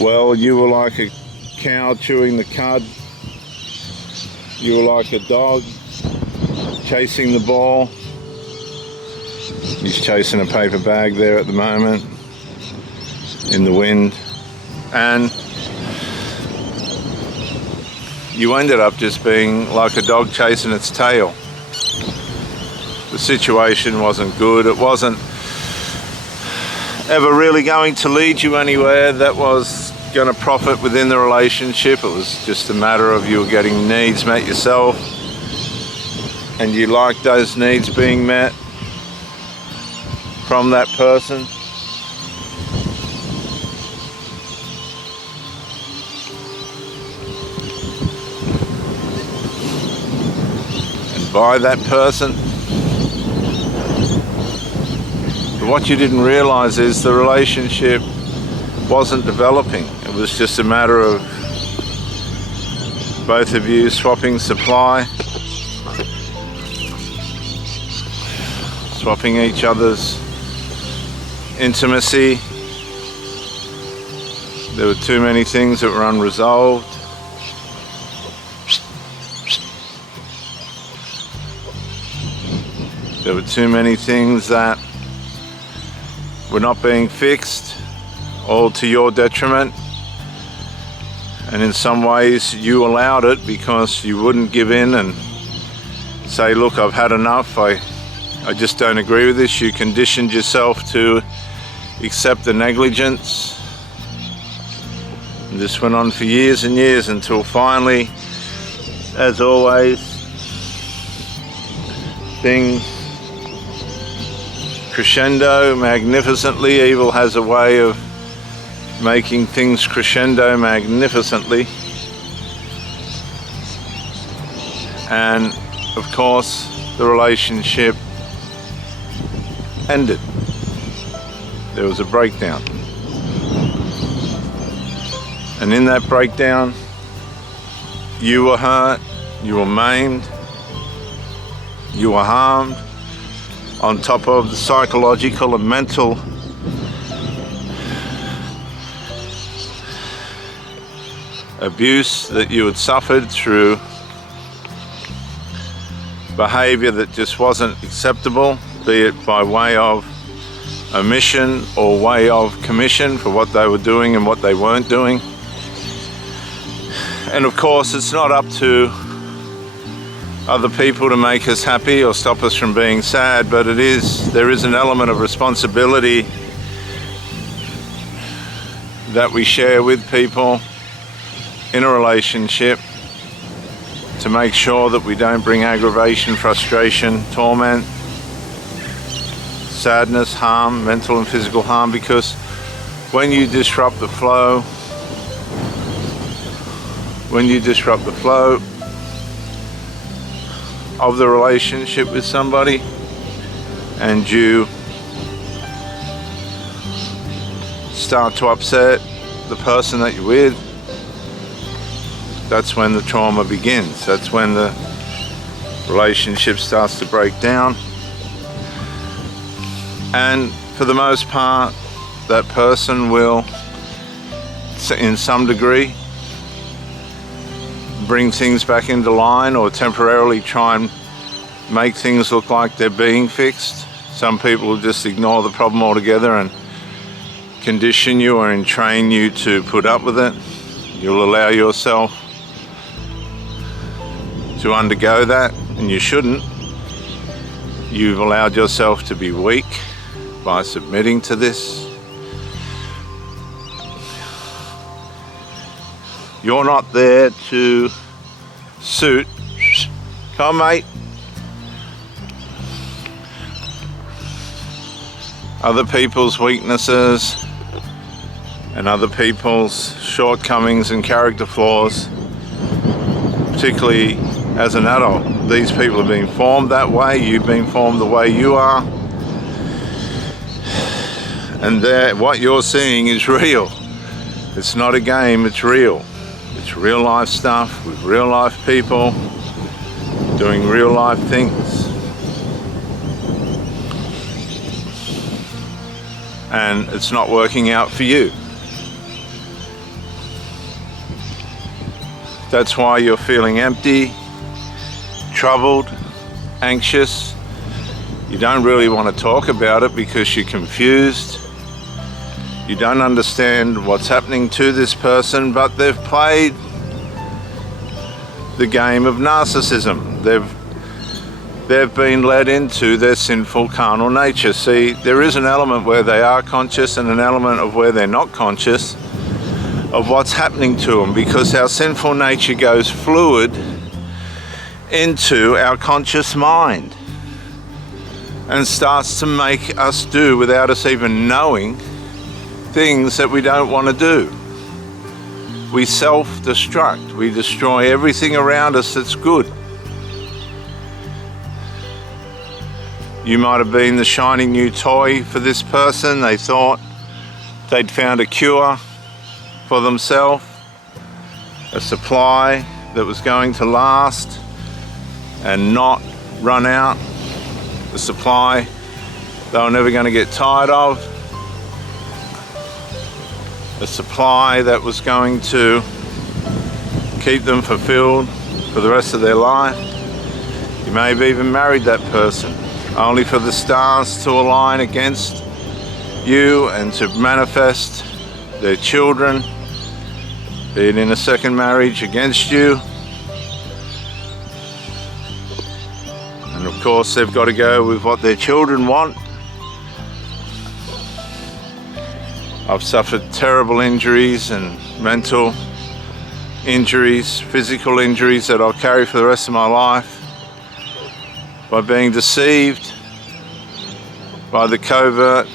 Well, you were like a cow chewing the cud. You were like a dog chasing the ball. He's chasing a paper bag there at the moment in the wind. And you ended up just being like a dog chasing its tail. The situation wasn't good. It wasn't ever really going to lead you anywhere that was going to profit within the relationship. It was just a matter of you getting needs met yourself, and you liked those needs being met from that person. And by that person. But what you didn't realize is the relationship wasn't developing. It was just a matter of both of you swapping supply, swapping each other's intimacy. There were too many things that were unresolved. There were too many things that were not being fixed, all to your detriment. And in some ways you allowed it because you wouldn't give in and say, look, I've had enough, I just don't agree with this. You conditioned yourself to accept the negligence. And this went on for years and years until finally, as always, things crescendo magnificently. Evil has a way of making things crescendo magnificently. And of course, the relationship ended. There was a breakdown. And in that breakdown, you were hurt, you were maimed, you were harmed, on top of the psychological and mental abuse that you had suffered through behavior that just wasn't acceptable, be it by way of omission or way of commission for what they were doing and what they weren't doing. And of course, it's not up to other people to make us happy or stop us from being sad, but there is an element of responsibility that we share with people in a relationship to make sure that we don't bring aggravation, frustration, torment, sadness, harm, mental and physical harm, because when you disrupt the flow, of the relationship with somebody, and you start to upset the person that you're with, that's when the trauma begins. That's when the relationship starts to break down. And for the most part, that person will, in some degree, bring things back into line or temporarily try and make things look like they're being fixed. Some people will just ignore the problem altogether and condition you or entrain you to put up with it. You'll allow yourself to undergo that, and you shouldn't. You've allowed yourself to be weak by submitting to this. You're not there to suit, come mate, other people's weaknesses and other people's shortcomings and character flaws, particularly as an adult. These people have been formed that way, you've been formed the way you are, and what you're seeing is real. It's not a game, it's real. It's real life stuff with real life people doing real life things. And it's not working out for you. That's why you're feeling empty, troubled, anxious. You don't really want to talk about it because you're confused. You don't understand what's happening to this person, but they've played the game of narcissism. They've been led into their sinful carnal nature. See, there is an element where they are conscious and an element of where they're not conscious of what's happening to them, because our sinful nature goes fluid into our conscious mind and starts to make us do, without us even knowing, things that we don't want to do. We self-destruct. We destroy everything around us that's good. You might have been the shiny new toy for this person. They thought they'd found a cure for themselves, a supply that was going to last and not run out, a supply they were never going to get tired of, a supply that was going to keep them fulfilled for the rest of their life. You may have even married that person, only for the stars to align against you and to manifest their children, be it in a second marriage, against you. And of course they've got to go with what their children want. I've suffered terrible injuries and mental injuries, physical injuries that I'll carry for the rest of my life by being deceived by the covert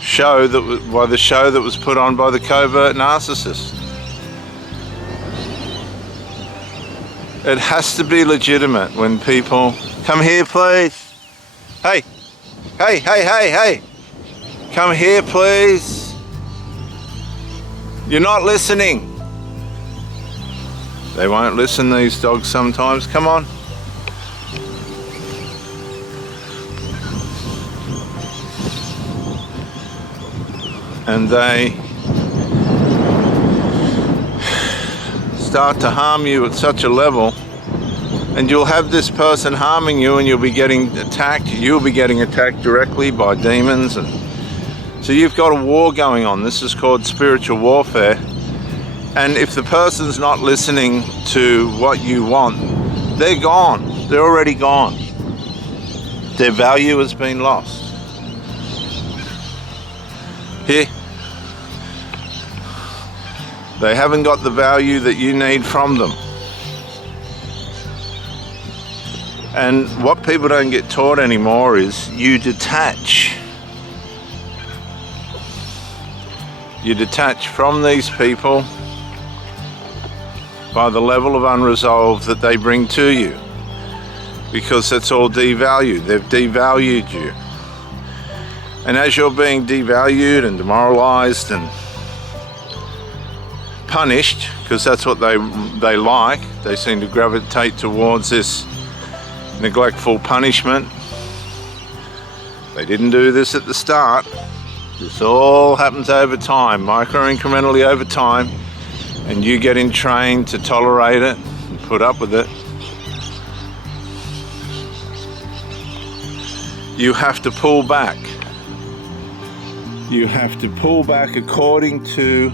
show that was put on by the covert narcissist. It has to be legitimate when people come here, please. Hey, hey, hey, hey, hey. Come here, please. You're not listening. They won't listen, these dogs, sometimes. Come on. And they start to harm you at such a level, and you'll have this person harming you and you'll be getting attacked. You'll be getting attacked directly by demons, and so you've got a war going on. This is called spiritual warfare. And if the person's not listening to what you want, they're gone. They're already gone. Their value has been lost. Here. They haven't got the value that you need from them. And what people don't get taught anymore is you detach. You detach from these people by the level of unresolved that they bring to you, because that's all devalued. They've devalued you. And as you're being devalued and demoralized and punished, because that's what they like, they seem to gravitate towards this neglectful punishment. They didn't do this at the start. This all happens over time, micro-incrementally over time, and you getting trained to tolerate it and put up with it. You have to pull back. You have to pull back according to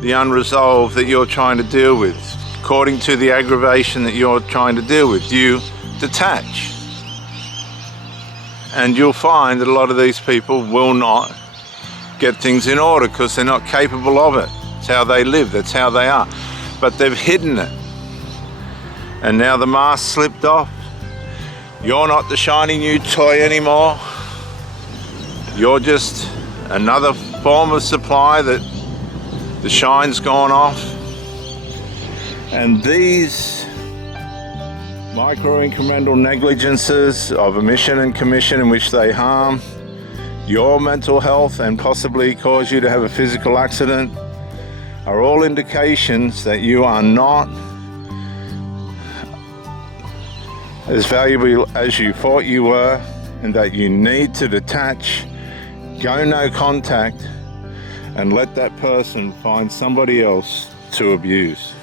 the unresolved that you're trying to deal with, according to the aggravation that you're trying to deal with. You detach. And you'll find that a lot of these people will not get things in order because they're not capable of it. It's how they live, that's how they are. But they've hidden it. And now the mask slipped off. You're not the shiny new toy anymore. You're just another form of supply that the shine's gone off. And these micro-incremental negligences of omission and commission in which they harm your mental health and possibly cause you to have a physical accident are all indications that you are not as valuable as you thought you were, and that you need to detach go no contact and let that person find somebody else to abuse.